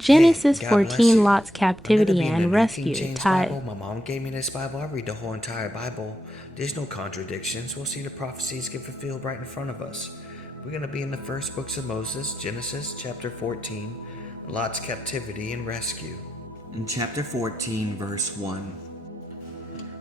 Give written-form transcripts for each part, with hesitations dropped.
Genesis God bless 14, you. Lot's I'm going to captivity be in the and New King rescue. James Bible. My mom gave me this Bible. I read the whole entire Bible. There's no contradictions. We'll see the prophecies get fulfilled right in front of us. We're going to be in the first books of Moses, Genesis chapter 14, Lot's captivity and rescue. In chapter 14, verse 1.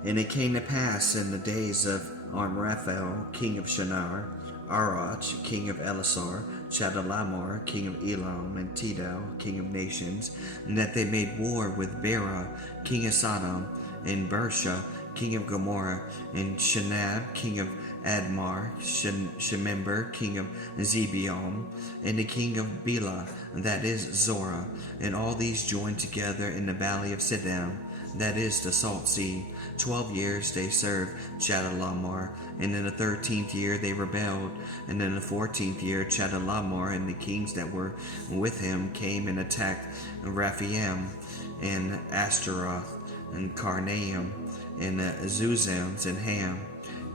And it came to pass in the days of Amraphel, king of Shinar, Arach, king of Elasar, Chedorlaomer, king of Elam, and Tidal, king of nations, and that they made war with Bera, king of Sodom, and Bersha, king of Gomorrah, and Shinab, king of Admar, Shemember, king of Zebiom, and the king of Bela, that is Zorah, and all these joined together in the valley of Siddim, that is the Salt Sea. 12 years they served Chedorlaomer, and in the 13th year they rebelled, and in the 14th year Chedorlaomer and the kings that were with him came and attacked Rephaim, and Ashtaroth, and Karnaim, and the Zuzims, and Ham,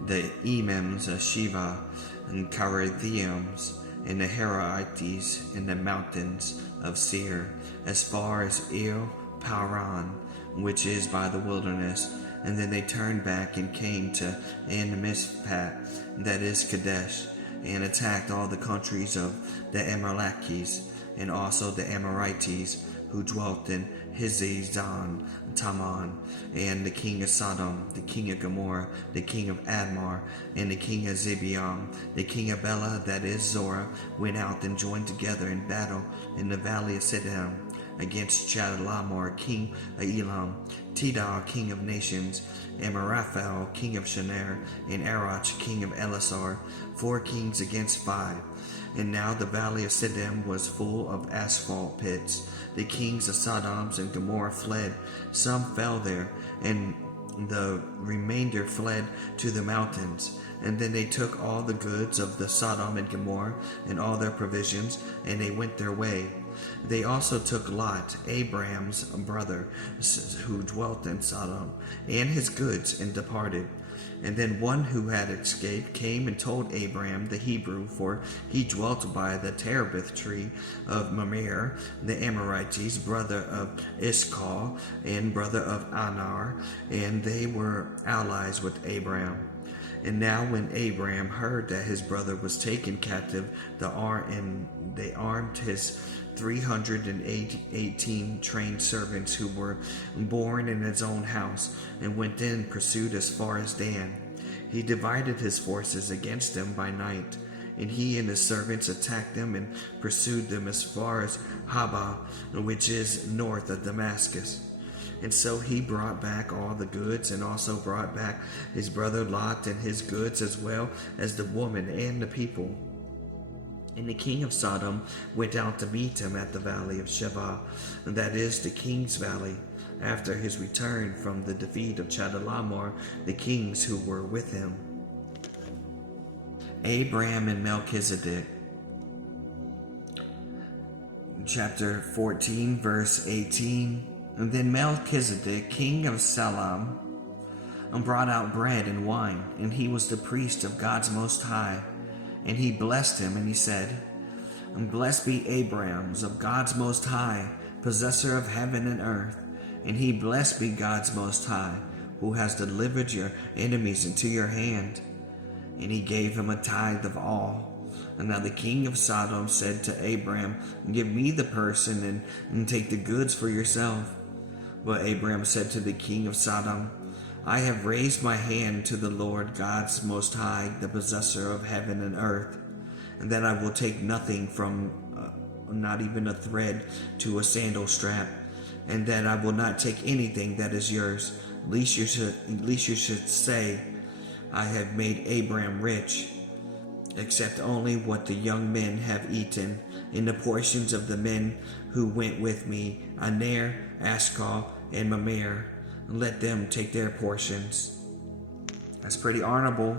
the Emims of Shiva, and Carathims, and the Heraites, in the mountains of Seir, as far as El Paran, which is by the wilderness. And then they turned back and came to Mizpah, that is Kadesh, and attacked all the countries of the Amalekites, and also the Amorites, who dwelt in Hizizon, Taman, and the king of Sodom, the king of Gomorrah, the king of Admar, and the king of Zebiom, the king of Bela, that is Zorah, went out and joined together in battle in the valley of Siddim against Chedorlaomer, king of Elam, Tidal, king of nations, Amraphel, king of Shinar, and Arach, king of Elasar, 4 kings against 5. And now the valley of Siddim was full of asphalt pits. The kings of Sodom and Gomorrah fled. Some fell there, and the remainder fled to the mountains. And then they took all the goods of the Sodom and Gomorrah and all their provisions, and they went their way. They also took Lot, Abraham's brother, who dwelt in Sodom, and his goods, and departed. And then one who had escaped came and told Abraham the Hebrew, for he dwelt by the terebinth tree of Mamre, the Amorites, brother of Iskal, and brother of Anar, and they were allies with Abraham. And now when Abraham heard that his brother was taken captive, they armed his 318 trained servants who were born in his own house, and went in pursuit as far as Dan. He divided his forces against them by night, and he and his servants attacked them and pursued them as far as Haba, which is north of Damascus. And so he brought back all the goods, and also brought back his brother Lot and his goods, as well as the woman and the people. And the king of Sodom went out to meet him at the valley of Sheva, that is the king's valley, after his return from the defeat of Chedorlaomer, the kings who were with him. Abraham and Melchizedek. Chapter 14, verse 18. And then Melchizedek, king of Salem, brought out bread and wine, and he was the priest of God's Most High. And he blessed him, and he said, Blessed be Abraham of God's Most High, possessor of heaven and earth. And he blessed be God's Most High, who has delivered your enemies into your hand. And he gave him a tithe of all. And now the king of Sodom said to Abraham, Give me the person, and take the goods for yourself. But Abraham said to the king of Sodom, I have raised my hand to the Lord God's Most High, the possessor of heaven and earth, and that I will take nothing from, not even a thread to a sandal strap, and that I will not take anything that is yours, lest you should say, I have made Abraham rich, except only what the young men have eaten, in the portions of the men who went with me, Aner, Ashkel, and Mamre. Let them take their portions. That's pretty honorable.